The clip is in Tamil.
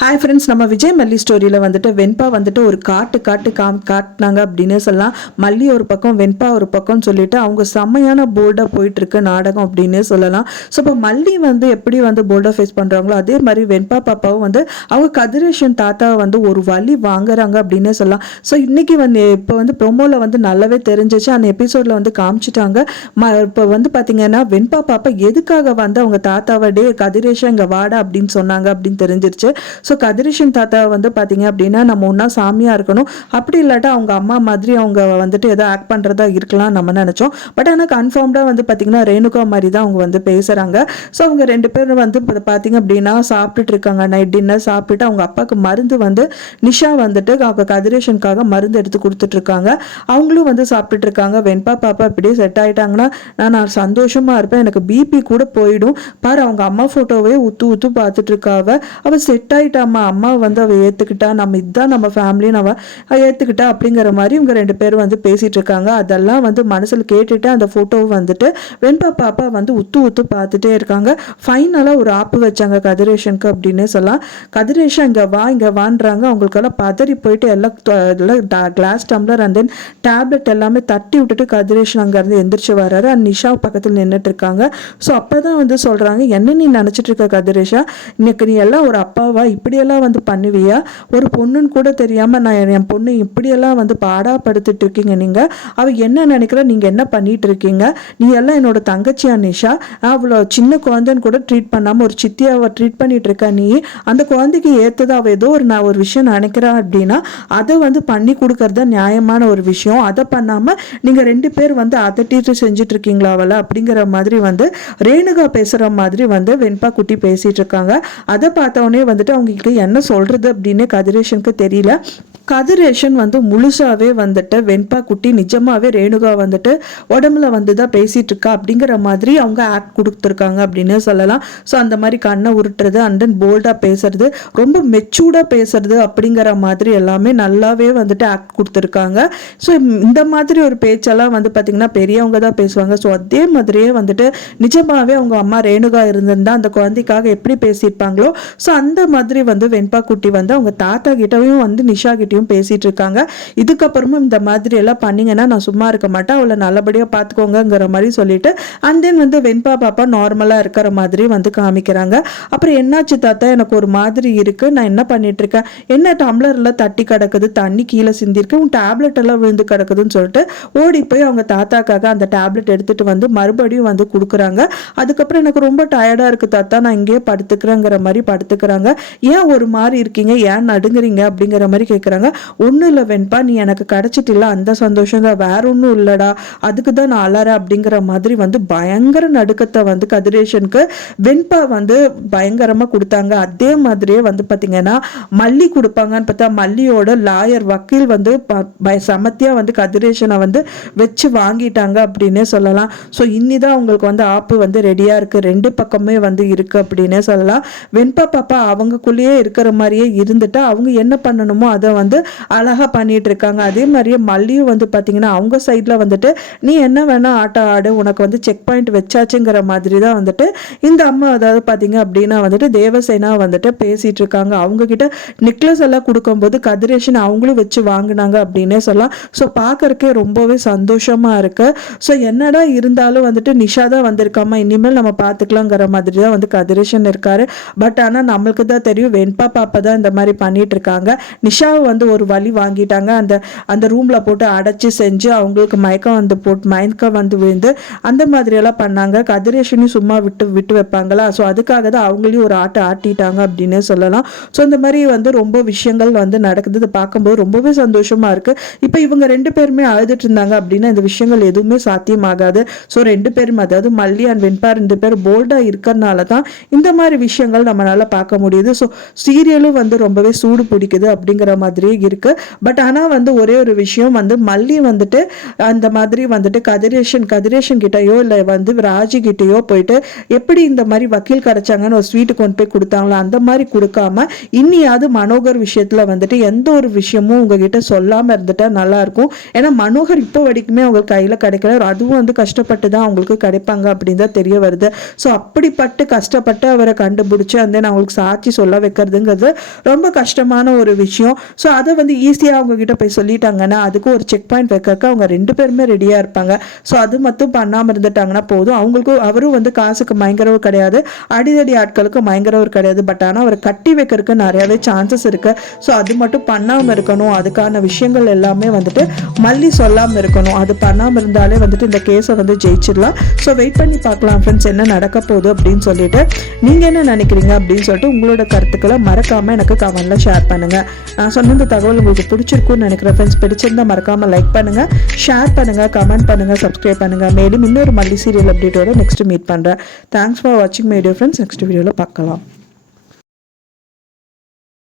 ஹாய் ஃப்ரெண்ட்ஸ் நம்ம விஜய் மல்லி ஸ்டோரியில் வந்துட்டு வெண்பா வந்துட்டு ஒரு காட்டு காட்டு காம் காட்டினாங்க அப்படின்னு சொல்லலாம். மல்லி ஒரு பக்கம் வெண்பா ஒரு பக்கம்னு சொல்லிட்டு அவங்க செம்மையான போல்டாக போயிட்டுருக்கு நாடகம் அப்படின்னு சொல்லலாம். ஸோ இப்போ மல்லி வந்து எப்படி வந்து போல்டாக ஃபேஸ் பண்ணுறாங்களோ அதே மாதிரி வெண்பா பாப்பாவும் வந்து அவங்க கதிரேஷன் தாத்தாவை வந்து ஒரு வழி வாங்குறாங்க அப்படின்னே சொல்லலாம். ஸோ இன்றைக்கி வந்து இப்போ வந்து ப்ரொமோவில் வந்து நல்லாவே தெரிஞ்சிச்சு. அந்த எபிசோடில் வந்து காமிச்சிட்டாங்க. ம இப்போ வந்து பார்த்தீங்கன்னா வெண்பா பாப்பா எதுக்காக வந்து அவங்க தாத்தாவை டே கதிரேஷன் இங்கே வாடா அப்படின்னு சொன்னாங்க அப்படின்னு தெரிஞ்சிருச்சு. ஸோ கதிரேஷன் தாத்தா வந்து பார்த்தீங்க அப்படின்னா நம்ம ஒன்றா சாமியாக இருக்கணும். அப்படி இல்லாட்டா அவங்க அம்மா மாதிரி அவங்க வந்துட்டு ஏதோ ஆக்ட் பண்ணுறதா இருக்கலாம் நம்ம நினச்சோம். பட் ஆனால் கன்ஃபார்ம்டாக வந்து பார்த்தீங்கன்னா ரேணுகா மாதிரி தான் அவங்க வந்து பேசுகிறாங்க ஸோ அவங்க ரெண்டு பேரும் வந்து இப்போ பார்த்தீங்க அப்படின்னா சாப்பிட்டுட்டு இருக்காங்க. நைட் டின்னர் சாப்பிட்டுட்டு அவங்க அப்பாவுக்கு மருந்து வந்து நிஷா வந்துட்டு அவங்க கதிரேஷனுக்காக மருந்து எடுத்து கொடுத்துட்ருக்காங்க அவங்களும் வந்து சாப்பிட்டுட்டு இருக்காங்க. வெண்பா பாப்பா இப்படியே செட் ஆகிட்டாங்கன்னா நான் நான் இருப்பேன். எனக்கு பிபி கூட போயிடும். பாரு அவங்க அம்மா ஃபோட்டோவே உத்து உத்து பார்த்துட்டு இருக்காவ. செட் செட் ஆயிட்டாமா அம்மா வந்து அவ ஏற்றுக்கிட்டா நம்ம இதுதான் நம்ம ஃபேமிலின்னு அவள் ஏற்றுக்கிட்டா அப்படிங்கிற மாதிரி இவங்க ரெண்டு பேரும் வந்து பேசிகிட்டு இருக்காங்க. அதெல்லாம் வந்து மனசில் கேட்டுட்டு அந்த ஃபோட்டோவை வந்துட்டு வெண்பா பாப்பா வந்து உத்து உத்து பார்த்துட்டே இருக்காங்க. ஃபைனலாக ஒரு ஆப்பு வச்சாங்க கதிரேஷனுக்கு அப்படின்னு சொல்லலாம். கதிரேஷன் இங்கே வா இங்கே வான்றாங்க. அவங்களுக்கெல்லாம் பதறி போயிட்டு எல்லாம் எல்லாம் glass tumbler and then tablet எல்லாமே தட்டி விட்டுட்டு கதிரேஷன் அங்கேருந்து எந்திரிச்சு வர்றாரு. அண்ட் நிஷா பக்கத்தில் நின்றுட்டு இருக்காங்க. ஸோ அப்போ தான் வந்து சொல்கிறாங்க என்ன நீ நினச்சிட்டு இருக்க கதிரேஷா? இன்னைக்கு நீ எல்லாம் ஒரு அப்பாவா? இப்படியெல்லாம் வந்து பண்ணுவியா? ஒரு பொண்ணுன்னு கூட தெரியாமல் நான் என் பொண்ணு இப்படியெல்லாம் வந்து பாடாப்படுத்திட்டு இருக்கீங்க நீங்கள் அவள் என்ன நினைக்கிறா? நீங்கள் என்ன பண்ணிகிட்டு இருக்கீங்க? நீ எல்லாம் என்னோட தங்கச்சியா நிஷா? அவ்வளோ சின்ன குழந்தைன்னு கூட ட்ரீட் பண்ணாமல் ஒரு சித்தியாவை ட்ரீட் பண்ணிட்டு இருக்க நீ? அந்த குழந்தைக்கு ஏத்தது? அவள் ஏதோ ஒரு நான் ஒரு விஷயம் நினைக்கிறா அப்படின்னா அதை வந்து பண்ணி கொடுக்கறது நியாயமான ஒரு விஷயம். அதை பண்ணாமல் நீங்கள் ரெண்டு பேர் வந்து அதட்டிட்டு செஞ்சுட்டு இருக்கீங்களா அவளை? அப்படிங்கிற மாதிரி வந்து ரேணுகா பேசுகிற மாதிரி வந்து வெண்பா குட்டி பேசிகிட்டு இருக்காங்க. அதை பார்த்தவொடனே வந்துட்டு அவங்க அவங்களுக்கு என்ன சொல்றது அப்படின்னு கதிரேஷனுக்கு தெரியல. கதிரேஷன் வந்து முழுசாவே வந்துட்டு வெண்பா குட்டி நிஜமாவே ரேணுகா வந்துட்டு உடம்புல வந்து தான் பேசிட்டு இருக்கா அப்படிங்கிற மாதிரி அவங்க ஆக்ட் கொடுத்துருக்காங்க அப்படின்னு சொல்லலாம். ஸோ அந்த மாதிரி கண்ணை உருட்டுறது அண்ட் தென் போல்டாக பேசுறது ரொம்ப மெச்சூர்டாக பேசுறது அப்படிங்கிற மாதிரி எல்லாமே நல்லாவே வந்துட்டு ஆக்ட் கொடுத்துருக்காங்க. ஸோ இந்த மாதிரி ஒரு பேச்செல்லாம் வந்து பார்த்திங்கன்னா பெரியவங்க தான் பேசுவாங்க. ஸோ அதே மாதிரியே வந்துட்டு நிஜமாவே அவங்க அம்மா ரேணுகா இருந்திருந்தா அந்த குழந்தைக்காக எப்படி பேசியிருப்பாங்களோ ஸோ அந்த மாதிரி வந்து வெண்பா குட்டி வந்து அவங்க தாத்தா கிட்டவும் வந்து நிஷா கிட்டயும் பேசிட்டு இருக்காங்க இதுக்கப்புறமும் இந்த மாதிரி எல்லாம் பண்ணிங்கன்னா நான் சும்மா இருக்க மாட்டேன். அவளை நல்லபடியாக பார்த்துக்கோங்கங்கிற மாதிரி சொல்லிட்டு அண்ட் தென் வந்து வெண்பா பாப்பா நார்மலாக இருக்கிற மாதிரி வந்து காமிக்கிறாங்க. அப்புறம் என்னாச்சு தாத்தா? எனக்கு ஒரு மாதிரி இருக்குது நான் என்ன பண்ணிகிட்ருக்கேன் என்ன டம்ளரில் தட்டி கிடக்குது? தண்ணி கீழே சிந்திருக்கு உன் டேப்லெட் எல்லாம் விழுந்து கிடக்குதுன்னு சொல்லிட்டு ஓடி போய் அவங்க தாத்தாக்காக அந்த டேப்லெட் எடுத்துட்டு வந்து மறுபடியும் வந்து கொடுக்குறாங்க. அதுக்கப்புறம் எனக்கு ரொம்ப டயர்டாக இருக்கு தாத்தா. நான் இங்கேயே படுத்துக்கிறேங்கிற மாதிரி படுத்துக்கிறாங்க. ஏன் ஒரு மாதிரி இருக்கீங்க? ஏன் நடுங்குறீங்க? அப்படிங்கிற மாதிரி கேட்குறாங்க ஒன்றும் இல்லை வெண்பா நீ எனக்கு கிடச்சிட்டில்ல அந்த சந்தோஷம் தான் வேற ஒன்றும் இல்லைடா. அதுக்கு தான் நான் அலற அப்படிங்கிற மாதிரி வந்து பயங்கர நடுக்கத்தை வந்து கதிரேஷனுக்கு வெண்பா வந்து பயங்கரமாக கொடுத்தாங்க. அதே மாதிரியே வந்து பார்த்தீங்கன்னா மல்லி கொடுப்பாங்கன்னு பார்த்தா மல்லியோட லாயர் வக்கீல் வந்து ப- பய சமத்தியாக வந்து கதிரேஷனை வந்து வச்சு வாங்கிட்டாங்க அப்படின்னே சொல்லலாம். ஸோ இன்னிதான் அவங்களுக்கு வந்து ஆப்பு வந்து ரெடியாக இருக்குது ரெண்டு பக்கமே வந்து இருக்குது அப்படின்னே சொல்லலாம். வெண்பா பாப்பா அவங்கக்குள்ளேயே இருக்கிற மாதிரியே இருந்துட்டு அவங்க என்ன பண்ணணுமோ அதை வந்து வந்து அழகாக பண்ணிட்டு இருக்காங்க அதே மாதிரியே மல்லியும் வந்து பார்த்தீங்கன்னா அவங்க சைடில் வந்துட்டு நீ என்ன வேணால் ஆட்டம் ஆடு உனக்கு வந்து செக் பாயிண்ட் வச்சாச்சுங்கிற மாதிரி தான் வந்துட்டு இந்த அம்மா அதாவது பார்த்தீங்க அப்படின்னா வந்துட்டு தேவசேனா வந்துட்டு பேசிகிட்டு இருக்காங்க அவங்கக்கிட்ட நெக்லஸ் எல்லாம் கொடுக்கும்போது கதிரேஷன் அவங்களும் வச்சு வாங்கினாங்க அப்படின்னே சொல்லலாம். ஸோ பார்க்கறக்கே ரொம்பவே சந்தோஷமாக இருக்குது ஸோ என்னடா இருந்தாலும் வந்துட்டு நிஷா தான் வந்திருக்காமா? இனிமேல் நம்ம பார்த்துக்கலாங்கிற மாதிரி தான் வந்து கதிரேஷன் இருக்காரு. பட் ஆனால் நம்மளுக்கு தான் தெரியும் வெண்பா பாப்பா தான் இந்த மாதிரி பண்ணிட்டு இருக்காங்க நிஷாவை வந்து ஒரு வழி வாங்கிட்டாங்க. அந்த அந்த ரூமில் போட்டு அடைச்சி செஞ்சு அவங்களுக்கு மயக்கம் வந்து போட்டு மயக்கம் வந்து விழுந்து அந்த மாதிரியெல்லாம் பண்ணாங்க. கதிரேஷனையும் சும்மா விட்டு விட்டு வைப்பாங்களா? ஸோ அதுக்காக தான் அவங்களையும் ஒரு ஆட்டை ஆட்டிட்டாங்க அப்படின்னே சொல்லலாம். ஸோ இந்த மாதிரி வந்து ரொம்ப விஷயங்கள் வந்து நடக்குது. இதை பார்க்கும்போது ரொம்பவே சந்தோஷமாக இருக்குது இப்போ இவங்க ரெண்டு பேருமே அழுதுட்டு இருந்தாங்க அப்படின்னா இந்த விஷயங்கள் எதுவுமே சாத்தியமாகாது. ஸோ ரெண்டு பேரும் அதாவது மல்லி அண்ட் வெண்பா ரெண்டு பேரும் போல்டாக இருக்கிறனால தான் இந்த மாதிரி விஷயங்கள் நம்மளால பார்க்க முடியுது. ஸோ சீரியலும் வந்து ரொம்பவே சூடு பிடிக்குது அப்படிங்கிற மாதிரி மாதிரி இருக்கு. பட் ஆனால் வந்து ஒரே ஒரு விஷயம் வந்து மல்லி வந்துட்டு அந்த மாதிரி வந்துட்டு கதிரேஷன் கதிரேஷன் கிட்டயோ இல்லை வந்து ராஜி கிட்டயோ போயிட்டு எப்படி இந்த மாதிரி வக்கீல் கிடைச்சாங்கன்னு ஒரு ஸ்வீட்டு கொண்டு போய் கொடுத்தாங்களோ அந்த மாதிரி கொடுக்காம இன்னியாவது மனோகர் விஷயத்துல வந்துட்டு எந்த ஒரு விஷயமும் உங்ககிட்ட சொல்லாம இருந்துட்டா நல்லா இருக்கும். ஏன்னா மனோகர் இப்போ வரைக்குமே அவங்க கையில கிடைக்கல. அதுவும் வந்து கஷ்டப்பட்டு தான் அவங்களுக்கு கிடைப்பாங்க அப்படின்னு தான் தெரிய வருது. ஸோ அப்படிப்பட்டு கஷ்டப்பட்டு அவரை கண்டுபிடிச்சு அந்த அவங்களுக்கு சாட்சி சொல்ல வைக்கிறதுங்கிறது ரொம்ப கஷ்டமான ஒரு விஷயம். ஸோ அதை வந்து ஈஸியாக அவங்கக்கிட்ட போய் சொல்லிட்டாங்கன்னா அதுக்கு ஒரு செக் பாயிண்ட் வைக்கிறக்க அவங்க ரெண்டு பேருமே ரெடியாக இருப்பாங்க. ஸோ அது மட்டும் பண்ணாமல் இருந்துட்டாங்கன்னா போதும். அவங்களுக்கும் அவரும் வந்து காசுக்கு மயங்கிறவர் கிடையாது. அடிதடி ஆட்களுக்கு மயங்கிறவர் கிடையாது. பட் ஆனால் அவரை கட்டி வைக்கிறதுக்கு நிறையாவே சான்சஸ் இருக்குது ஸோ அது மட்டும் பண்ணாமல் இருக்கணும். அதுக்கான விஷயங்கள் எல்லாமே வந்துட்டு மல்லி சொல்லாமல் இருக்கணும். அது பண்ணாமல் இருந்தாலே வந்துட்டு இந்த கேஸை வந்து ஜெயிச்சிடலாம். ஸோ வெயிட் பண்ணி பார்க்கலாம் ஃப்ரெண்ட்ஸ் என்ன நடக்க போகுது அப்படின்னு சொல்லிட்டு. நீங்கள் என்ன நினைக்கிறீங்க அப்படின்னு சொல்லிட்டு உங்களோட கருத்துக்களை மறக்காமல் எனக்கு கமெண்டில் ஷேர் பண்ணுங்கள் நான் சொன்னது தகவல் உங்களுக்கு பிடிச்சிருக்கும்னு நினைக்கிறேன் ஃப்ரெண்ட்ஸ் பிடிச்சிருந்தா மறக்காமல் லைக் பண்ணுங்க ஷேர் பண்ணுங்க கமெண்ட் பண்ணுங்க சப்ஸ்கிரைப் பண்ணுங்க. மேலும் இன்னொரு மல்லி சீரியல் அப்டேட்டோட நெக்ஸ்ட் மீட் பண்ணுறேன் தேங்க்ஸ் ஃபார் வாட்சிங் மேடியோ ஃப்ரெண்ட்ஸ் நெக்ஸ்ட் வீடியோவில் பார்க்கலாம்.